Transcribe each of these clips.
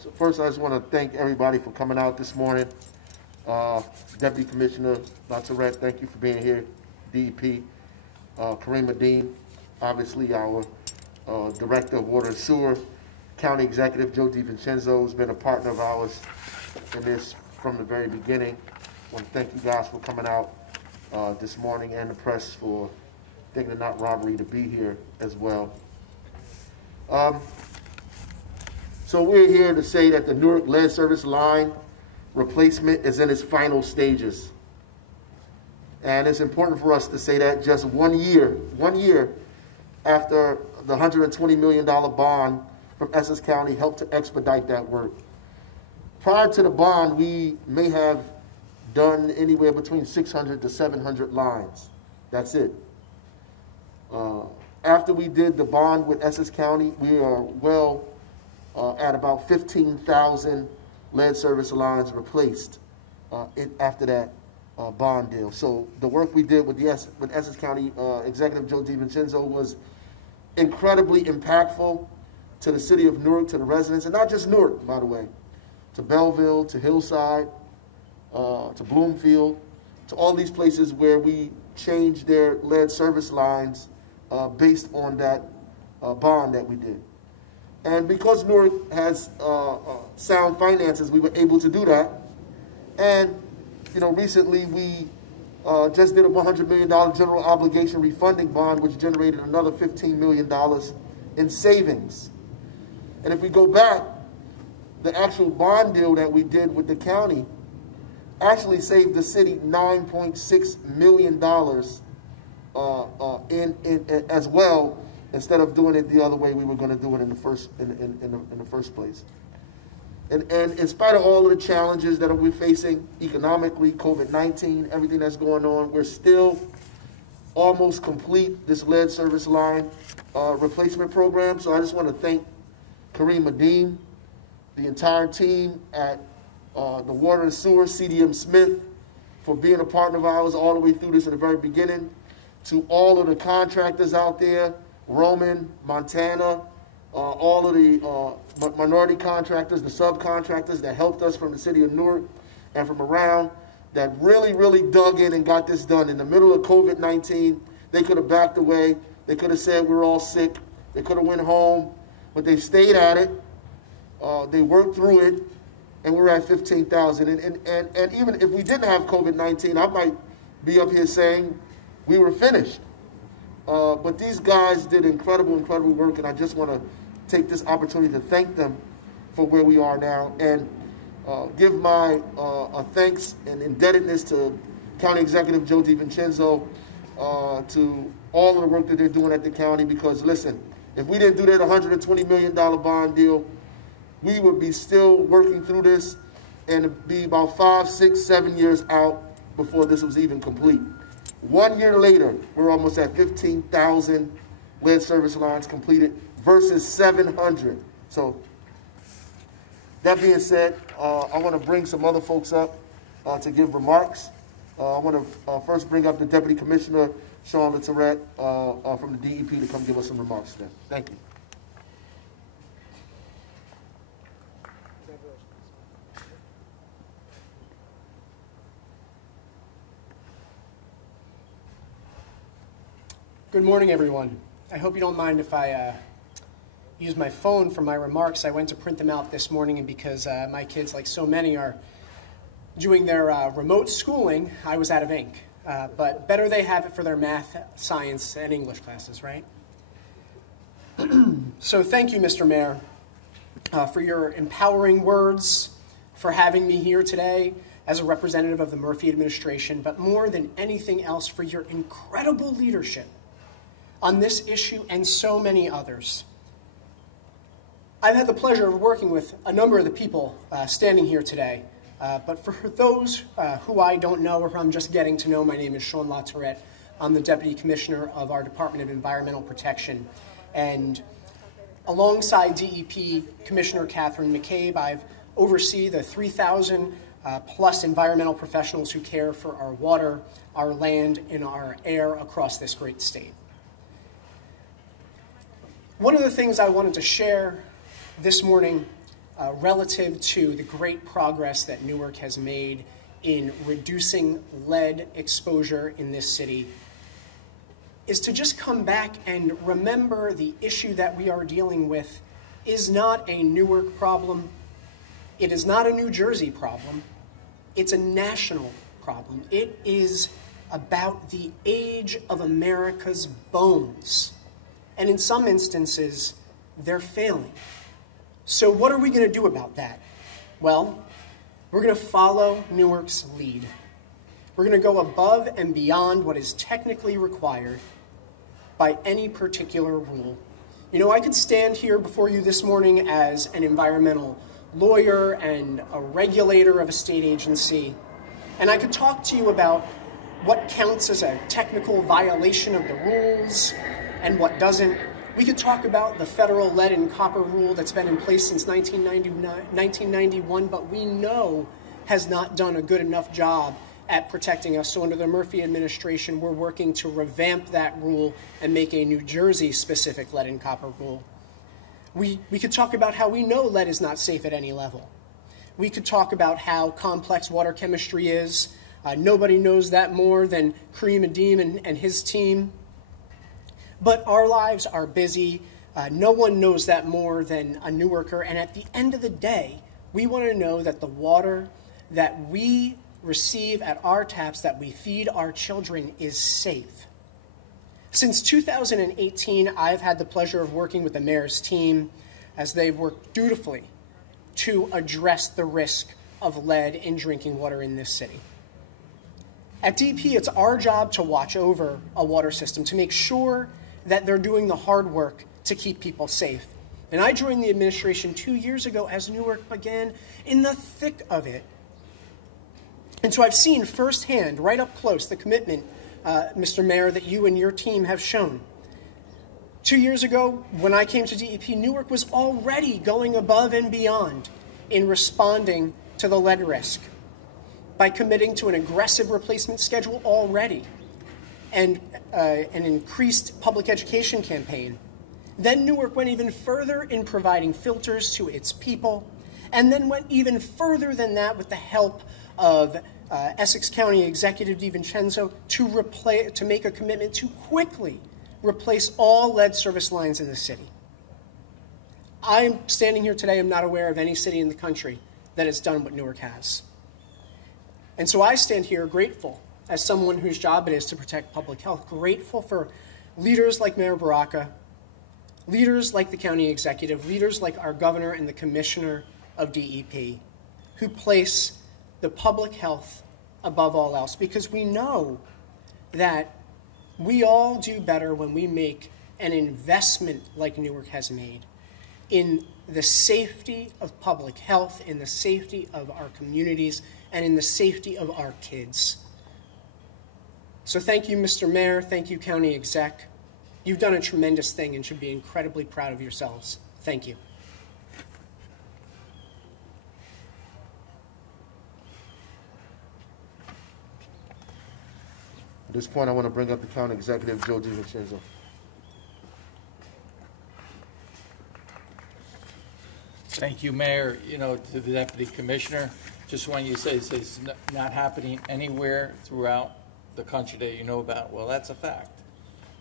So first, I just want to thank everybody for coming out this morning. Deputy Commissioner LaTourette, thank you for being here. DEP, Kareem Dean, obviously our Director of Water and Sewer, County Executive Joe DiVincenzo has been a partner of ours in this from the very beginning. I want to thank you guys for coming out this morning, and the press for thinking it not robbery to be here as well. So we're here to say that the Newark lead service line replacement is in its final stages. And it's important for us to say that just 1 year after the $120 million bond from Essex County helped to expedite that work. Prior to the bond, we may have done anywhere between 600 to 700 lines. That's it. After we did the bond with Essex County, we are well at about 15,000 lead service lines replaced after that bond deal. So the work we did with Essex County Executive Joe DiVincenzo was incredibly impactful to the city of Newark, to the residents, and not just Newark, by the way, to Belleville, to Hillside, to Bloomfield, to all these places where we changed their lead service lines based on that bond that we did. And because Newark has sound finances, we were able to do that. And, you know, recently we just did a $100 million general obligation refunding bond, which generated another $15 million in savings. And if we go back, the actual bond deal that we did with the county actually saved the city $9.6 million as well, instead of doing it the other way we were going to do it in the first place. And in spite of all of the challenges that we're facing economically, COVID-19, everything that's going on, we're still almost complete this lead service line replacement program. So I just want to thank Kareem Dean, the entire team at the Water and Sewer, CDM Smith, for being a partner of ours all the way through this at the very beginning, to all of the contractors out there, Roman, Montana, all of the minority contractors, the subcontractors that helped us from the city of Newark and from around, that really, really dug in and got this done. In the middle of COVID-19, they could have backed away. They could have said we're all sick. They could have went home, but they stayed at it. They worked through it, and we're at 15,000. And even if we didn't have COVID-19, I might be up here saying we were finished. But these guys did incredible, incredible work, and I just want to take this opportunity to thank them for where we are now, and give my thanks and indebtedness to County Executive Joe DiVincenzo, to all of the work that they're doing at the county, because listen, if we didn't do that $120 million bond deal, we would be still working through this, and it'd be about 5, 6, 7 years out before this was even complete. 1 year later, we're almost at 15,000 lead service lines completed versus 700. So that being said, I want to bring some other folks up to give remarks. I want to first bring up the Deputy Commissioner, Sean LaTourette, from the DEP, to come give us some remarks today. Thank you. Good morning, everyone. I hope you don't mind if I use my phone for my remarks. I went to print them out this morning, and because my kids, like so many, are doing their remote schooling, I was out of ink. But better they have it for their math, science, and English classes, right? So thank you, Mr. Mayor, for your empowering words, for having me here today as a representative of the Murphy administration, but more than anything else, for your incredible leadership on this issue and so many others. I've had the pleasure of working with a number of the people standing here today, but for those who I don't know or who I'm just getting to know, my name is Sean LaTourette. I'm the Deputy Commissioner of our Department of Environmental Protection, and alongside DEP Commissioner Catherine McCabe, I've overseen the 3,000 plus environmental professionals who care for our water, our land, and our air across this great state. One of the things I wanted to share this morning relative to the great progress that Newark has made in reducing lead exposure in this city is to just come back and remember the issue that we are dealing with is not a Newark problem. It is not a New Jersey problem. It's a national problem. It is about the age of America's bones. And in some instances, they're failing. So what are we going to do about that? Well, we're going to follow Newark's lead. We're going to go above and beyond what is technically required by any particular rule. You know, I could stand here before you this morning as an environmental lawyer and a regulator of a state agency, and I could talk to you about what counts as a technical violation of the rules and what doesn't. We could talk about the federal lead and copper rule that's been in place since 1991, but we know has not done a good enough job at protecting us. So under the Murphy administration, we're working to revamp that rule and make a New Jersey-specific lead and copper rule. We could talk about how we know lead is not safe at any level. We could talk about how complex water chemistry is. Nobody knows that more than Kareem Adeem and his team. But our lives are busy. No one knows that more than a Newarker. And at the end of the day, we want to know that the water that we receive at our taps, that we feed our children, is safe. Since 2018, I've had the pleasure of working with the mayor's team as they've worked dutifully to address the risk of lead in drinking water in this city. At DEP, it's our job to watch over a water system, to make sure that they're doing the hard work to keep people safe. And I joined the administration 2 years ago as Newark began in the thick of it. And so I've seen firsthand, right up close, the commitment, Mr. Mayor, that you and your team have shown. 2 years ago, when I came to DEP, Newark was already going above and beyond in responding to the lead risk by committing to an aggressive replacement schedule already and an increased public education campaign. Then Newark went even further in providing filters to its people, and then went even further than that with the help of Essex County Executive DiVincenzo to make a commitment to quickly replace all lead service lines in the city. I'm standing here today, I'm not aware of any city in the country that has done what Newark has. And so I stand here grateful, as someone whose job it is to protect public health, grateful for leaders like Mayor Baraka, leaders like the county executive, leaders like our governor and the commissioner of DEP, who place the public health above all else, because we know that we all do better when we make an investment like Newark has made in the safety of public health, in the safety of our communities, and in the safety of our kids. So thank you, Mr. Mayor. Thank you, County Exec. You've done a tremendous thing and should be incredibly proud of yourselves. Thank you. At this point, I want to bring up the County Executive, Joe DiVincenzo. Thank you, Mayor. You know, to the Deputy Commissioner, just want you to say it's not happening anywhere throughout the country that you know about. Well, that's a fact.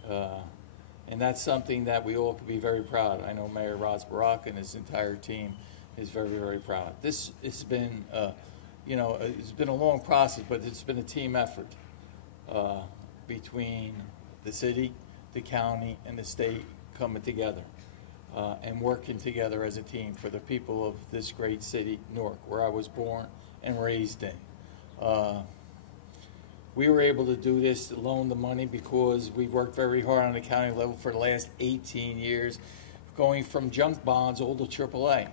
And that's something that we all could be very proud of. I know Mayor Ras Baraka and his entire team is very, very proud. This has been, you know, it's been a long process, but it's been a team effort between the city, the county, and the state coming together and working together as a team for the people of this great city, Newark, where I was born and raised in. We were able to do this, to loan the money, because we worked very hard on the county level for the last 18 years, going from junk bonds all to AAA.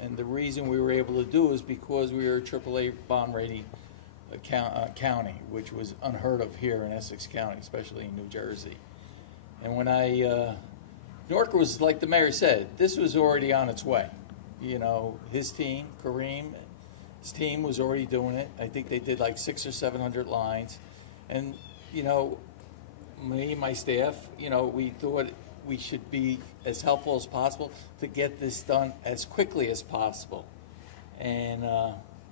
And the reason we were able to do it is because we were a AAA bond rating county, which was unheard of here in Essex County, especially in New Jersey. And when Newark was, like the mayor said, this was already on its way. You know, his team, Kareem, his team was already doing it. I think they did like 600 or 700 lines. And, you know, me, my staff, you know, we thought we should be as helpful as possible to get this done as quickly as possible. And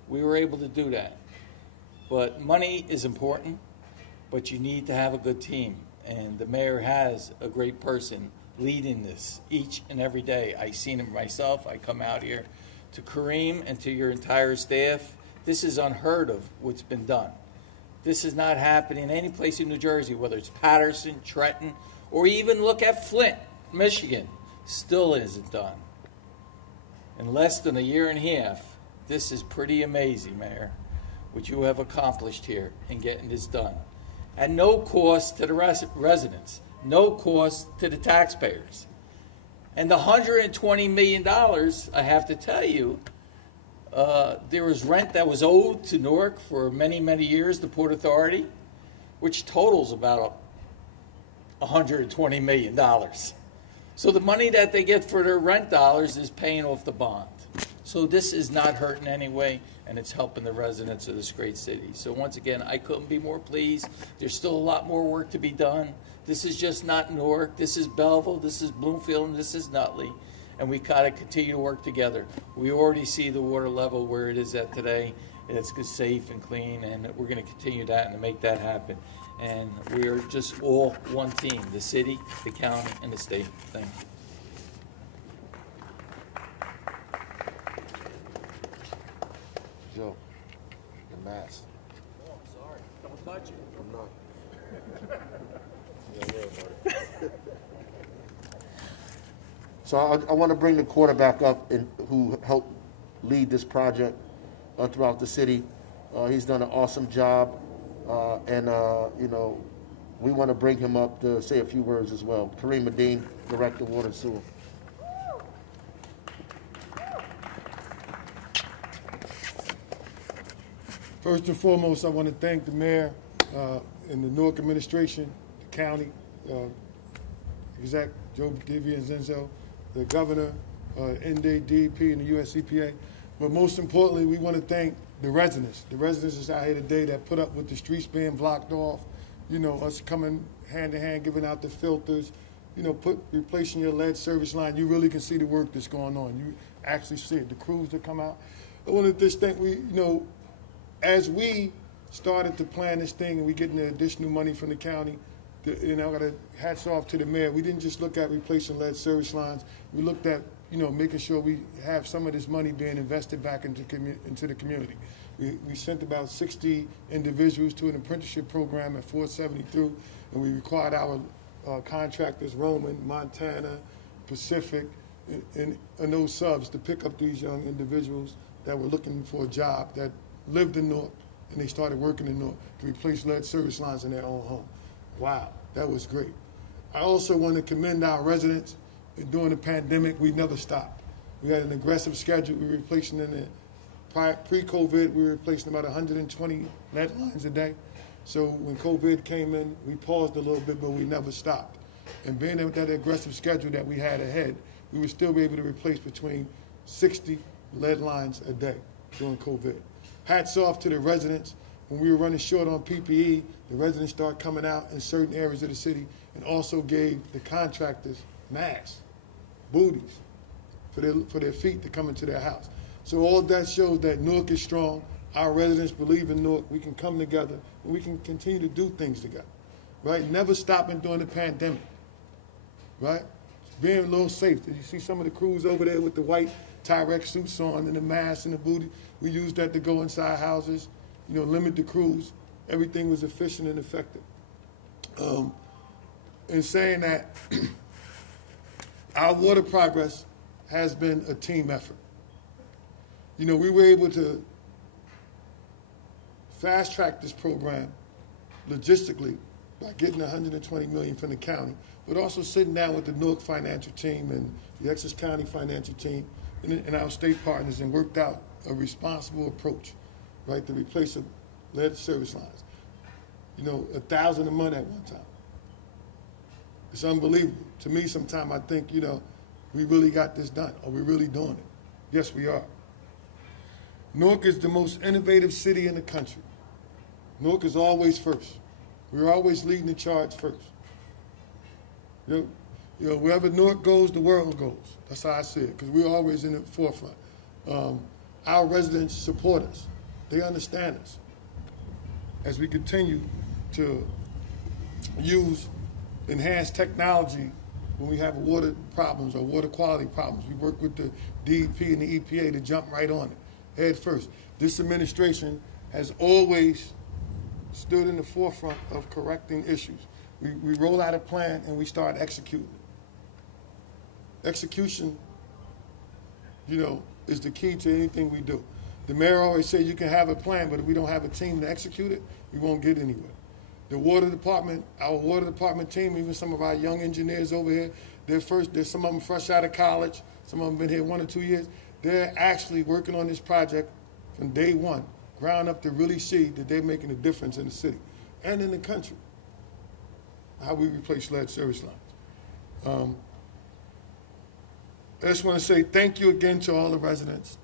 we were able to do that. But money is important, but you need to have a good team. And the mayor has a great person leading this each and every day. I've seen him myself. I come out here to Kareem and to your entire staff. This is unheard of what's been done. This is not happening any place in New Jersey, whether it's Patterson, Trenton, or even look at Flint, Michigan. Still isn't done. In less than a year and a half, this is pretty amazing, Mayor, what you have accomplished here in getting this done. At no cost to the residents, no cost to the taxpayers. And the $120 million, I have to tell you, there was rent that was owed to Newark for many, many years, the Port Authority, which totals about $120 million. So the money that they get for their rent dollars is paying off the bond. So this is not hurting anyway, and it's helping the residents of this great city. So once again, I couldn't be more pleased. There's still a lot more work to be done. This is just not Newark. This is Belleville. This is Bloomfield. And this is Nutley. And we got to continue to work together. We already see the water level where it is at today. It's safe and clean, and we're going to continue that and make that happen. And we are just all one team, the city, the county, and the state. Thank you. Joe, the mask. Oh, I'm sorry. Don't touch it. I'm not. So I want to bring the quarterback up who helped lead this project throughout the city. He's done an awesome job, and you know, we want to bring him up to say a few words as well. Kareem Medine, Director of Water and Sewer. First and foremost, I want to thank the mayor and the Newark administration, the county, Exec Joe DiVincenzo, the governor, NDDEP, and the US EPA. But most importantly, we want to thank the residents. The residents that's out here today that put up with the streets being blocked off, you know, us coming hand in hand, giving out the filters, you know, replacing your lead service line. You really can see the work that's going on. You actually see it, the crews that come out. I want to just thank as we started to plan this thing and we getting the additional money from the county, I got to hats off to the mayor. We didn't just look at replacing lead service lines. We looked at, making sure we have some of this money being invested back into the community. We sent about 60 individuals to an apprenticeship program at 472, and we required our contractors, Roman, Montana, Pacific, and those subs to pick up these young individuals that were looking for a job that lived in Newark, and they started working in Newark to replace lead service lines in their own home. Wow, that was great. I also want to commend our residents. During the pandemic, we never stopped. We had an aggressive schedule. We were replacing pre-COVID, we were replacing about 120 lead lines a day. So when COVID came in, we paused a little bit, but we never stopped. And being with that aggressive schedule that we had ahead, we would still be able to replace between 60 lead lines a day during COVID. Hats off to the residents. When we were running short on PPE, the residents started coming out in certain areas of the city and also gave the contractors masks, booties for their feet to come into their house. So all that shows that Newark is strong. Our residents believe in Newark. We can come together and we can continue to do things together, right? Never stopping during the pandemic, right? Being a little safe. You see some of the crews over there with the white Tyrex suits on and the masks and the booty. We used that to go inside houses, limit the crews. Everything was efficient and effective. In saying that, our water progress has been a team effort. We were able to fast track this program logistically by getting $120 million from the county, but also sitting down with the Newark financial team and the Essex County financial team and our state partners and worked out a responsible approach, right, to replace the lead service lines. 1,000 a month at one time. It's unbelievable. To me, sometimes I think, we really got this done. Are we really doing it? Yes, we are. Newark is the most innovative city in the country. Newark is always first. We're always leading the charge first. You know, wherever Newark goes, the world goes. That's how I see it, because we're always in the forefront. Our residents support us. They understand us. As we continue to use enhanced technology when we have water problems or water quality problems, we work with the DEP and the EPA to jump right on it, head first. This administration has always stood in the forefront of correcting issues. We roll out a plan and we start executing it. Execution, you know, is the key to anything we do. The mayor always says you can have a plan, but if we don't have a team to execute it, we won't get anywhere. The water department, our water department team, even some of our young engineers over here, there's some of them fresh out of college, some of them been here 1 or 2 years. They're actually working on this project from day one, ground up to really see that they're making a difference in the city and in the country, how we replace lead service lines. I just want to say thank you again to all the residents.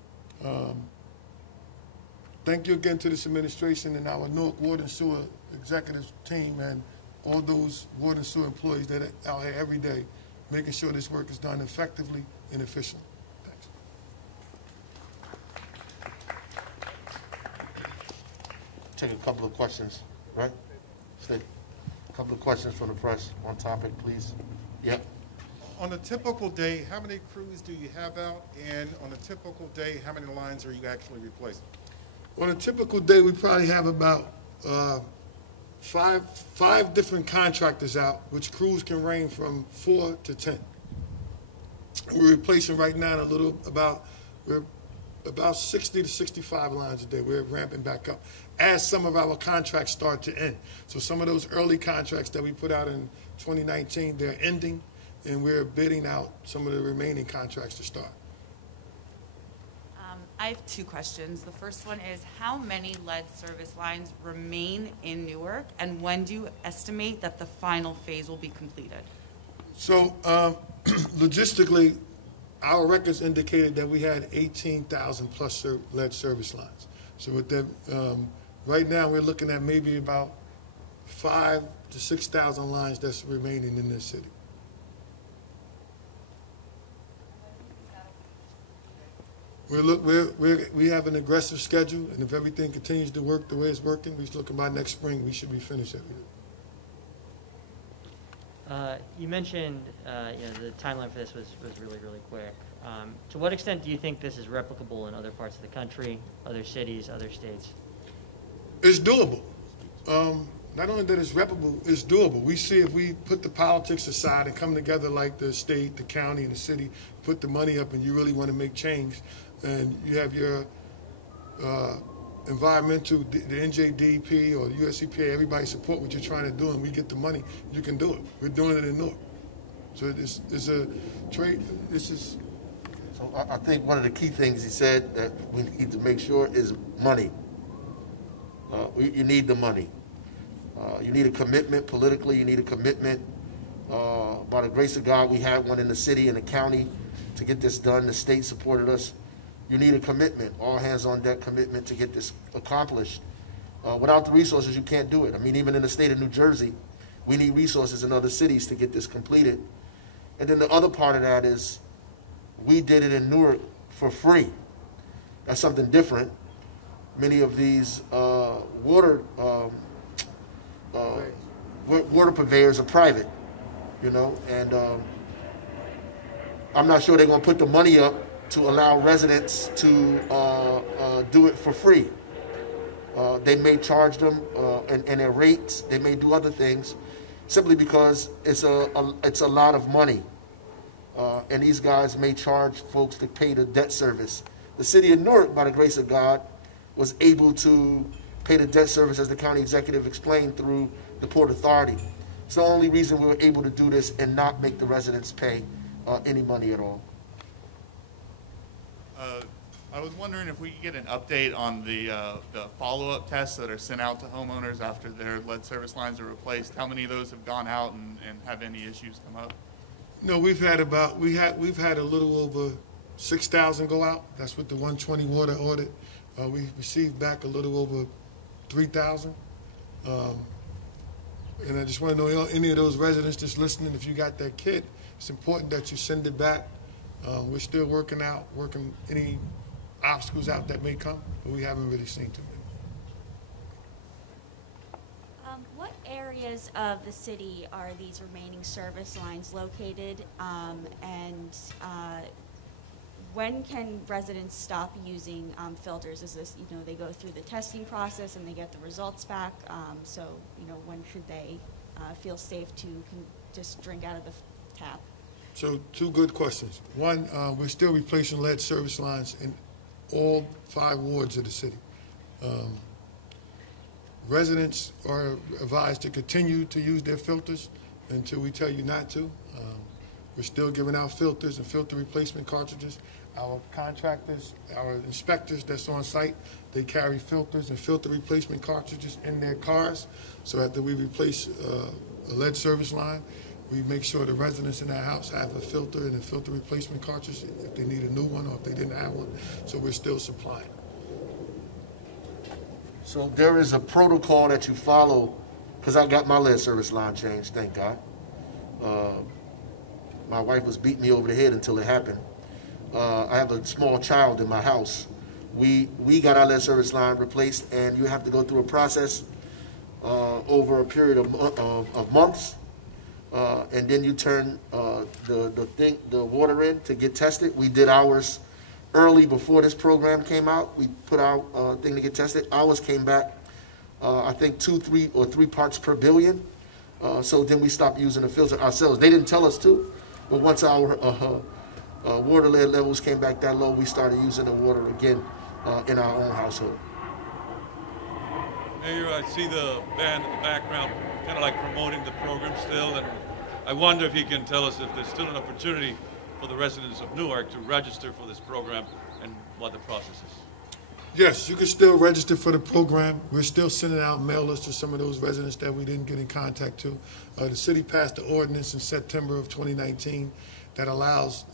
Thank you again to this administration and our Newark Water and Sewer executive team and all those water and sewer employees that are out here every day making sure this work is done effectively and efficiently. Thanks. Take a couple of questions, right? Steve, a couple of questions from the press on topic, please. Yep. On a typical day, how many crews do you have out? And on a typical day, how many lines are you actually replacing? On a typical day, we probably have about five different contractors out, which crews can range from 4 to 10. We're replacing right now we're about 60 to 65 lines a day. We're ramping back up as some of our contracts start to end. So some of those early contracts that we put out in 2019, they're ending, and we're bidding out some of the remaining contracts to start. I have 2 questions. The first one is, how many lead service lines remain in Newark, and when do you estimate that the final phase will be completed? So logistically, our records indicated that we had 18,000 plus lead service lines. So with that, right now we're looking at maybe about 5,000 to 6,000 lines that's remaining in this city. We have an aggressive schedule, and if everything continues to work the way it's working, we're looking by next spring we should be finished everything. You mentioned the timeline for this was really, really quick. To what extent do you think this is replicable in other parts of the country, other cities, other states? It's doable. Not only that it's replicable, it's doable. We see if we put the politics aside and come together like the state, the county, and the city, put the money up, and you really want to make change, and you have your environmental, the NJDP or the US EPA, everybody support what you're trying to do, and we get the money, you can do it. We're doing it in Newark. So it's a trade, So I think one of the key things he said that we need to make sure is money. You need the money. You need a commitment politically. You need a commitment. By the grace of God, we had one in the city and the county to get this done. The state supported us. You need a commitment, all hands on deck commitment to get this accomplished. Without the resources, you can't do it. I mean, even in the state of New Jersey, we need resources in other cities to get this completed. And then the other part of that is we did it in Newark for free. That's something different. Many of these water purveyors are private, you know, and I'm not sure they're going to put the money up to allow residents to do it for free. They may charge them and their rates. They may do other things simply because it's a lot of money. And these guys may charge folks to pay the debt service. The city of Newark, by the grace of God, was able to pay the debt service, as the county executive explained, through the Port Authority. It's the only reason we were able to do this and not make the residents pay any money at all. I was wondering if we could get an update on the follow-up tests that are sent out to homeowners after their lead service lines are replaced. How many of those have gone out and have any issues come up? No, we've had a little over 6,000 go out. That's with the 120 water audit. We received back a little over 3,000. And I just want to know any of those residents just listening, if you got that kit, It's important that you send it back. We're still working any obstacles out that may come, but we haven't really seen too many. What areas of the city are these remaining service lines located, and when can residents stop using filters? Is this, they go through the testing process and they get the results back, so, when should they feel safe to just drink out of the tap? So 2 good questions. One, we're still replacing lead service lines in all 5 wards of the city. Residents are advised to continue to use their filters until we tell you not to. We're still giving out filters and filter replacement cartridges. Our contractors, our inspectors that's on site, they carry filters and filter replacement cartridges in their cars. So after we replace a lead service line, we make sure the residents in that house have a filter and a filter replacement cartridge if they need a new one or if they didn't have one. So we're still supplying. So there is a protocol that you follow, because I got my lead service line changed, thank God. My wife was beating me over the head until it happened. I have a small child in my house. We got our lead service line replaced, and you have to go through a process over a period of months, and then you turn the water in to get tested. We did ours early before this program came out. We put our thing to get tested. Ours came back, I think 2, 3, or 3 parts per billion. So then we stopped using the filter ourselves. They didn't tell us to, but once our water lead levels came back that low, we started using the water again in our own household. Mayor, I see the band in the background kind of like promoting the program still, and I wonder if you can tell us if there's still an opportunity for the residents of Newark to register for this program and what the process is. Yes, you can still register for the program. We're still sending out mailers to some of those residents that we didn't get in contact to. The city passed the ordinance in September of 2019 that allows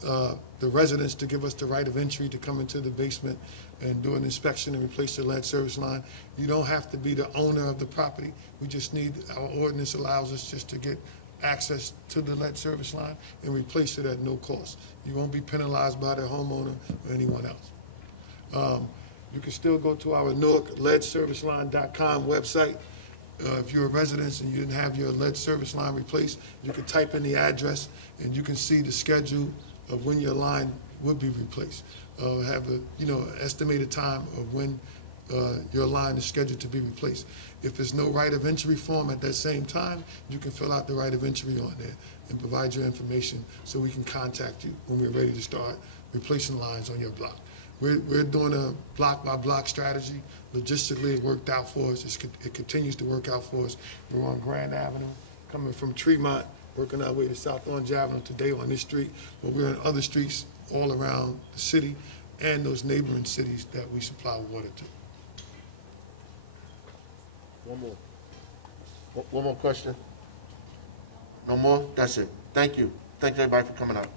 the residents to give us the right of entry to come into the basement and do an inspection and replace the lead service line. You don't have to be the owner of the property. We just need, our ordinance allows us just to get access to the lead service line and replace it at no cost. You won't be penalized by the homeowner or anyone else. You can still go to our NewarkLeadServiceLine.com website. If you're a resident and you didn't have your lead service line replaced, you can type in the address and you can see the schedule of when your line will be replaced. Have a estimated time of when your line is scheduled to be replaced. If there's no right of entry form at that same time, you can fill out the right of entry on there and provide your information so we can contact you when we're ready to start replacing lines on your block. We're doing a block-by-block strategy. Logistically, it worked out for us. It continues to work out for us. We're on Grand Avenue, coming from Tremont, working our way to South Orange Avenue today on this street, but we're in other streets all around the city and those neighboring cities that we supply water to. One more. One more question? No more? That's it. Thank you. Thank you, everybody, for coming out.